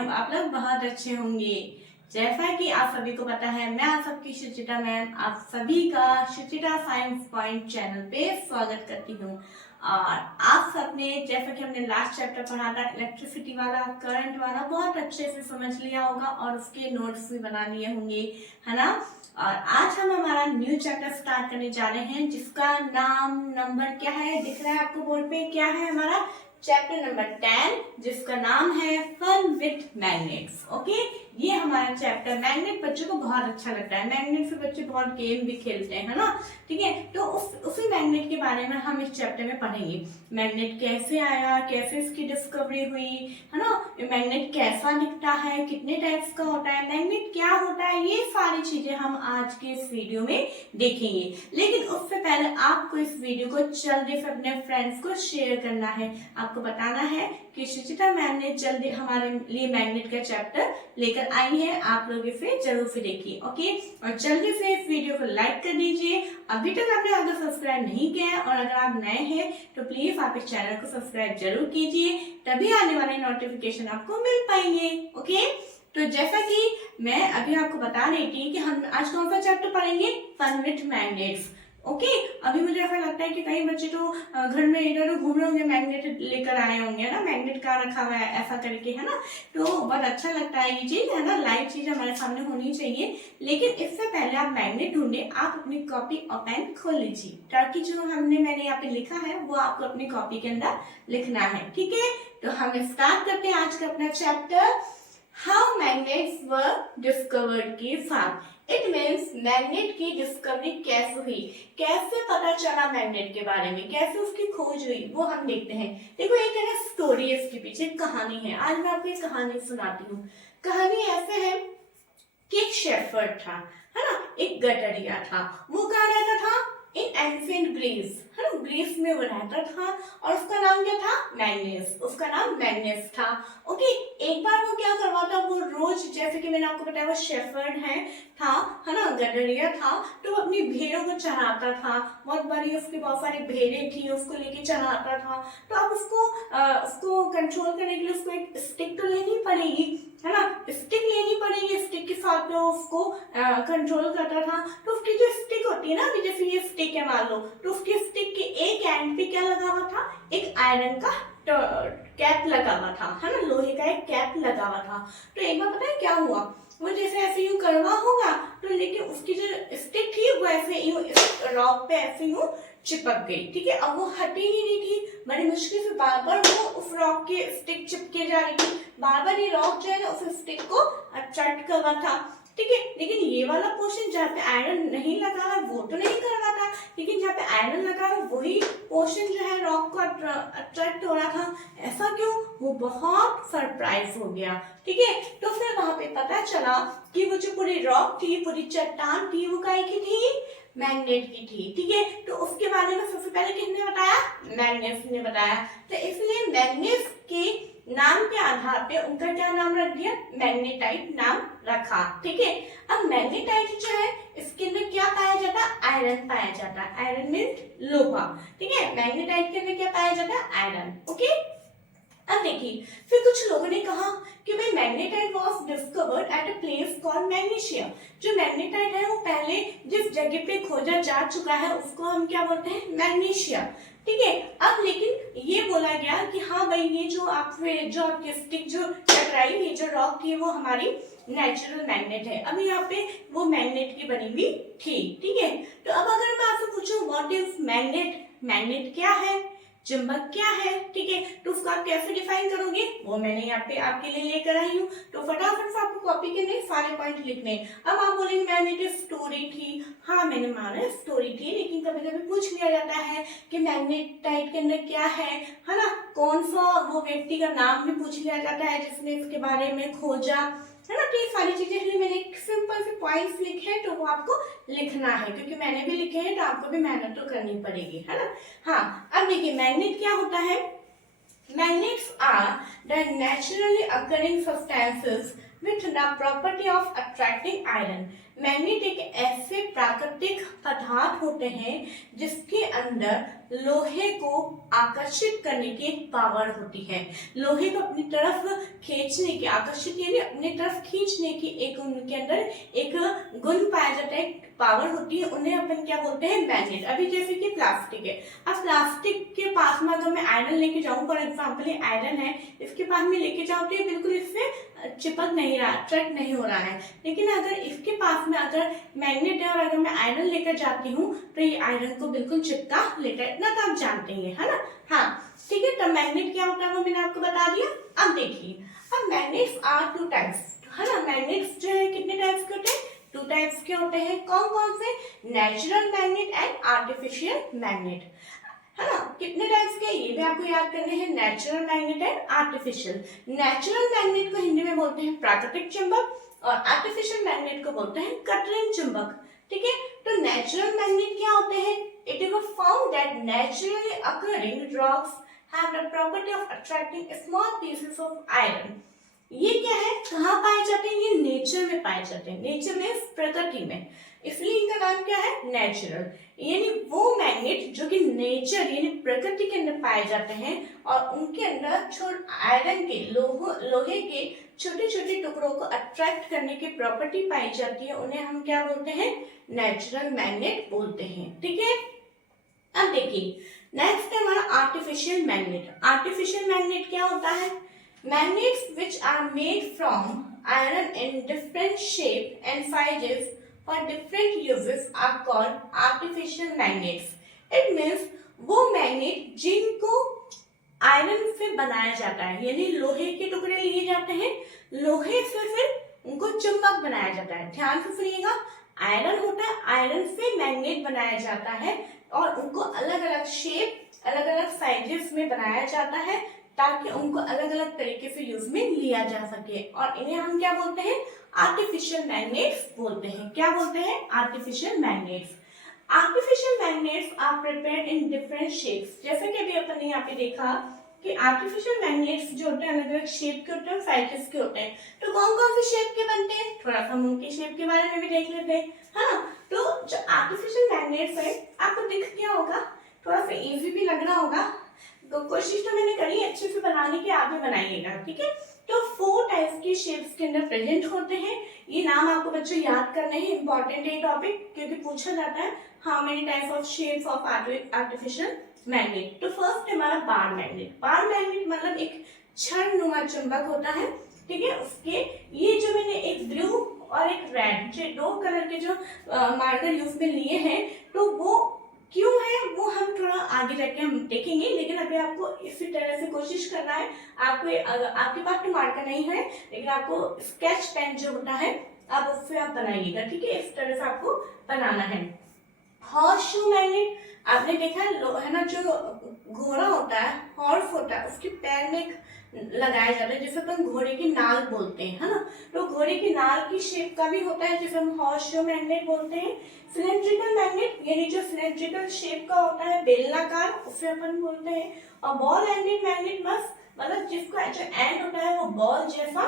Hope आप लोग बहुत अच्छे होंगे। जैसा कि आप सभी को पता है, मैं आप सबकी सुचिता मैम आप सभी का सुचिता साइंस पॉइंट चैनल पे स्वागत करती हूँ। और आप सबने, जैसा कि हमने लास्ट चैप्टर पढ़ा था इलेक्ट्रिसिटी वाला, करंट वाला, बहुत अच्छे से समझ लिया होगा और उसके नोट्स भी बना लिए होंगे, है ना। और आज हम हमारा न्यू चैप्टर स्टार्ट करने जा रहे हैं, जिसका नाम नंबर क्या है, दिख रहा है आपको बोर्ड पे, क्या है हमारा चैप्टर नंबर 10, जिसका नाम है फन विथ मैग्नेट्स। ओके, ये हमारा चैप्टर, मैग्नेट बच्चों को बहुत अच्छा लगता है, मैग्नेट से बच्चे बहुत गेम भी खेलते हैं, है ना। ठीक है, तो उसी मैग्नेट के बारे में हम इस चैप्टर में पढ़ेंगे। मैग्नेट कैसे आया, कैसे इसकी डिस्कवरी हुई, है ना, मैग्नेट कैसा दिखता है, कितने टाइप्स का होता है, मैग्नेट क्या होता है, ये सारी चीजें हम आज के इस वीडियो में देखेंगे। लेकिन उससे पहले आपको इस वीडियो को जल्दी से अपने फ्रेंड्स को शेयर करना है। आपको बताना है कि सुचिता मैम ने जल्दी हमारे लिए मैग्नेट का चैप्टर लेकर आई है, आप लोग इसे जरूर से देखिए। ओके, और जल्दी से इस वीडियो को लाइक कर दीजिए। अभी तक आपने अगर सब्सक्राइब नहीं किया है और अगर आप नए हैं तो प्लीज आप इस चैनल को सब्सक्राइब जरूर कीजिए, तभी आने वाले नोटिफिकेशन आपको मिल पाएंगे। ओके, तो जैसा कि मैं अभी आपको बता रही थी कि हम आज कौन सा चैप्टर पढ़ेंगे, फन विथ मैग्नेट्स। ओके, अभी मुझे ऐसा लगता है कि कई बच्चे तो घर में इधर उधर घूम रहे होंगे, मैग्नेट लेकर आए होंगे ना, मैग्नेट का रखा हुआ है ऐसा करके, है ना। तो बहुत अच्छा लगता है ये चीज, है ना, लाइव चीज हमारे सामने होनी चाहिए। लेकिन इससे पहले आप मैग्नेट ढूंढे, आप अपनी कॉपी और पेन खोल लीजिए, ताकि जो मैंने यहाँ पे लिखा है वो आपको अपनी कॉपी के अंदर लिखना है। ठीक है, तो हम स्टार्ट करते हैं आज का अपना chapter, how magnets were discovered के साथ। इट मीन्स मैग्नेट की डिस्कवरी कैसे हुई, कैसे पता चला मैग्नेट के बारे में, कैसे उसकी खोज हुई, वो हम देखते हैं। देखो, एक है ना स्टोरी, इसके पीछे कहानी है। आज मैं आपको एक कहानी सुनाती हूँ। कहानी ऐसे है कि एक शेफर्ड था, है ना, एक गटरिया था। वो कहाँ रहता था, इन एंशिएंट ग्रीस, है ना, ग्रीस में वो रहता था। और उसका नाम क्या था, मैग्नेस, उसका नाम मैग्नेस था। ओके, एक बार वो क्या करवाता, वो रोज, जैसे कि मैंने आपको बताया वो शेफर्ड है ना, गडरिया था, तो वो अपनी भेड़ों को चराता था। बहुत बड़ी उसकी बहुत सारी भेड़ें थी, उसको लेके चराता था। तो अब उसको कंट्रोल करने के लिए उसको एक स्टिक तो लेनी पड़ेगी, है ना, स्टिक लेनी पड़ेगी। स्टिक के साथ में उसको कंट्रोल करता था। तो उसकी जो स्टिक होती है ना, अभी जैसे ये स्टिक है मान लो, तो उसकी स्टिक के एक एंड पे क्या लगा हुआ था, एक आयरन का कैप लगा हुआ था, है ना, लोहे का एक कैप लगा हुआ था। तो एक बार पता है क्या हुआ, वो जैसे ऐसे यूं करवा होगा, तो लेकिन उसकी जो स्टिक थी वो ऐसे यूं रॉक पे ऐसे यूं चिपक गई। ठीक है, अब वो हटी ही नहीं थी, बड़ी मुश्किल से बार बार वो उस रॉक के स्टिक चिपके जा रही थी, बार बार ये रॉक जो है ना उस स्टिक को अट्रैक्ट कर रहा था। ठीक है, लेकिन ये वाला पोर्शन जहाँ पे आयरन नहीं लगा है वो तो नहीं कर रहा था, लेकिन जहाँ पे आयरन लगा है वही पोर्शन जो है रॉक को अट्रैक्ट हो रहा था। ऐसा क्यों, वो बहुत सरप्राइज हो गया। ठीक है, तो फिर वहां पे पता चला कि वो जो पूरी रॉक थी, पूरी चट्टान थी, वो काय की थी, मैग्नेट की थी। ठीक है, तो उसके बारे में सबसे पहले किसने बताया, मैग्नेस ने बताया। तो इसलिए मैग्नेस के नाम के आधार पे उनका क्या नाम रख दिया, मैग्नेटाइट नाम रखा। ठीक है, अब मैग्नेटाइट जो है इसके अंदर क्या पाया जाता है, आयरन पाया जाता है। आयरन मीन लोहा। ठीक है, मैग्नेटाइट के अंदर क्या पाया जाता है, आयरन। ओके, अब देखिए, फिर कुछ लोगों ने कहा कि भाई magnetite was discovered at a place called magnesia. जो मैग्नेटाइट है वो पहले जिस जगह पे खोजा जा चुका है उसको हम क्या बोलते हैं, मैग्नीशिया। ठीक है, अब लेकिन ये बोला गया कि हाँ भाई, ये जो आपकी स्टिक जो टकराई, ये जो रॉक थी वो हमारी नेचुरल मैग्नेट है। अब यहाँ पे वो मैग्नेट की बनी हुई थी। ठीक है, तो अब अगर मैं आपसे पूछूं व्हाट इज मैग्नेट, मैग्नेट क्या है, चुंबक क्या है, ठीक है, तो उसको आप कैसे डिफाइन करोगे, वो मैंने यहाँ पे आपके लिए लेकर आई हूँ। तो फटाफट से आपको कॉपी के नहीं सारे पॉइंट लिखने। अब आप बोलेंगे मैम ये स्टोरी थी, हाँ मैंने माना स्टोरी थी, लेकिन कभी कभी पूछ लिया जाता है कि मैग्नेटाइट के अंदर क्या है ना, कौन सा वो व्यक्ति का नाम भी पूछ लिया जाता है जिसने इसके बारे में खोजा, है ना। तो ये सारी चीजें मैंने एक सिंपल से पॉइंट्स लिखे हैं, तो वो आपको लिखना है, क्योंकि मैंने भी लिखे हैं तो आपको भी मेहनत तो करनी पड़ेगी, है ना। हाँ, अब देखिए मैग्नेट क्या होता है, magnets are the naturally occurring substances with the property of attracting iron। मैग्नेट एक ऐसे प्राकृतिक पदार्थ होते हैं जिसके अंदर लोहे को आकर्षित करने की एक पावर होती है। लोहे को अपनी तरफ खींचने की, आकर्षित यानी अपनी तरफ खींचने की एक उनके अंदर एक गुण पाया जाता है, पावर होती है, उन्हें अपन क्या बोलते हैं, मैग्नेट। अभी जैसे कि प्लास्टिक है, अब प्लास्टिक के पास में अगर मैं आयरन लेके जाऊं, फॉर एग्जाम्पल ये आयरन है, इसके पास में लेके जाऊं तो ये बिल्कुल इससे चिपक नहीं रहा, अट्रैक्ट नहीं हो रहा है। लेकिन अगर इसके पास में अगर मैग्नेट है और अगर मैं आयरन लेकर जाती हूँ तो ये आयरन को बिल्कुल चिपका लेता है। इतना तो आप जानते ही है ना। हाँ ठीक है, तो मैग्नेट क्या होता है वो मैंने आपको बता दिया। अब देखिए, अब मैग्नेट्स आर टू टाइप्स, है ना। मैग्नेट्स जो है कितने टाइप्स के होते हैं, टू टाइप्स के होते हैं। कौन कौन से, natural magnet and artificial magnet, है ना। कितने टाइप्स के, ये भी आपको याद करने हैं, natural magnet and artificial. Natural magnet को हिंदी में बोलते हैं प्राकृतिक चुंबक और आर्टिफिशियल मैग्नेट को बोलते हैं कृत्रिम चुंबक। ठीक है, तो नेचुरल मैग्नेट क्या होते हैं, it is found that naturally occurring rocks have the property of attracting small pieces of iron. ये क्या है, कहाँ पाए जाते हैं, ये नेचर में पाए जाते हैं, नेचर में, प्रकृति में, इसलिए इनका नाम क्या है, नेचुरल। यानी वो मैग्नेट जो कि नेचर यानी प्रकृति के अंदर पाए जाते हैं और उनके अंदर आयरन के, लोहे के छोटे छोटे टुकड़ों को अट्रैक्ट करने की प्रॉपर्टी पाई जाती है, उन्हें हम क्या बोलते हैं, नेचुरल मैग्नेट बोलते हैं। ठीक है, अब देखिए नेक्स्ट है हमारा आर्टिफिशियल मैग्नेट। आर्टिफिशियल मैग्नेट क्या होता है, magnets which are made from iron in different shape and sizes for different uses are called artificial magnets. It means वो मैग्नेट जिनको आयरन से बनाया जाता है, यानी लोहे के टुकड़े लिए जाते हैं, लोहे से फिर उनको चुंबक बनाया जाता है। ध्यान से सुनिएगा, आयरन होता है, आयरन से मैग्नेट बनाया जाता है और उनको अलग अलग शेप, अलग अलग साइजेस में बनाया जाता है ताकि उनको अलग अलग तरीके से यूज में लिया जा सके, और इन्हें हम क्या बोलते हैं, आर्टिफिशियल मैग्नेट्स बोलते हैं। क्या बोलते हैं, artificial magnets. Artificial magnets are prepared in different shapes. जैसे कि अभी अपन ने यहाँ पे देखा कि आर्टिफिशियल मैग्नेट्स जो होते हैं अलग अलग शेप के होते हैं, साइजेस के होते हैं। तो कौन कौन से शेप के बनते हैं, थोड़ा सा हम उनके शेप के बारे में भी देख लेते हैं, है ना। तो जो आर्टिफिशियल मैग्नेट्स है, आपको दिख क्या होगा, थोड़ा सा इजी भी लग रहा होगा, तो कोशिश तो मैंने करी अच्छे से बनाने की, आगे बनाइएगा। ठीक है, तो 4 टाइप्स के शेप्स के अंदर प्रेजेंट होते हैं। ये नाम आपको बच्चों याद करने हैं, इंपॉर्टेंट है टॉपिक, क्योंकि पूछा जाता है how many types of shapes of artificial magnet. तो फर्स्ट है हमारा बार मैग्नेट। बार मैग्नेट मतलब एक क्षणनुमा चुंबक होता है। ठीक है, उसके ये जो मैंने एक ब्लू और एक रेड, जो 2 कलर के जो मार्कर यूज में लिए हैं, तो वो क्यों है वो हम थोड़ा आगे जाके हम देखेंगे, लेकिन अभी आपको इसी तरह से कोशिश करना है। आपको आपके पास तो मार्कर नहीं है, लेकिन आपको स्केच पेन जो होता है आप उससे आप बनाइएगा। ठीक है, इस तरह से आपको बनाना है। हॉर्स शू मैग्नेट आपने देखा है ना, जो घोड़ा होता है, हॉर्स होता है, उसके पैर में लगाया जाता है, जिसे अपन घोड़े की नाल बोलते हैं, है ना। तो घोड़े की नाल की शेप का भी होता है, जिसे हम हॉर्स शू मैग्नेट बोलते हैं। सिलेंड्रिकल मैग्नेट यानी जो सिलेंड्रिकल शेप का होता है, बेलनाकार, उसे अपन बोलते हैं। और बॉल एंडेड मैग्नेट मतलब जिसका जो एंड होता है वो बॉल जैसा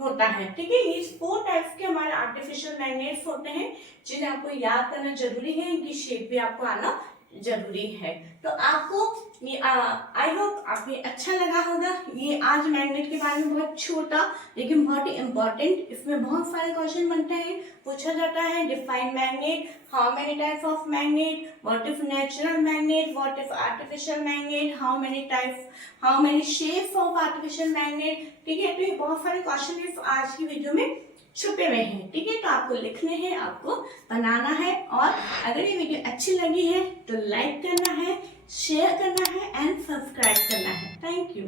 होता है। ठीक है, ये 4 टाइप्स के हमारे आर्टिफिशियल मैग्नेट्स होते हैं, जिन्हें आपको याद करना जरूरी है, इनकी शेप भी आपको आना जरूरी है। तो आपको ये आई होप आपको अच्छा लगा होगा। ये आज मैग्नेट के बारे में बहुत छोटा लेकिन बहुत ही इम्पोर्टेंट, इसमें बहुत सारे क्वेश्चन बनते हैं, पूछा जाता है। Define magnet, how many types of magnet, what is natural magnet, what is artificial magnet, how many shapes of artificial magnet. ठीक है, तो ये बहुत सारे क्वेश्चन इस आज की वीडियो में छुपे हुए हैं। ठीक है, तो आपको लिखने हैं, आपको बनाना है, और अगर ये वीडियो अच्छी लगी है तो लाइक करना है, शेयर करना है एंड सब्सक्राइब करना है। Thank you.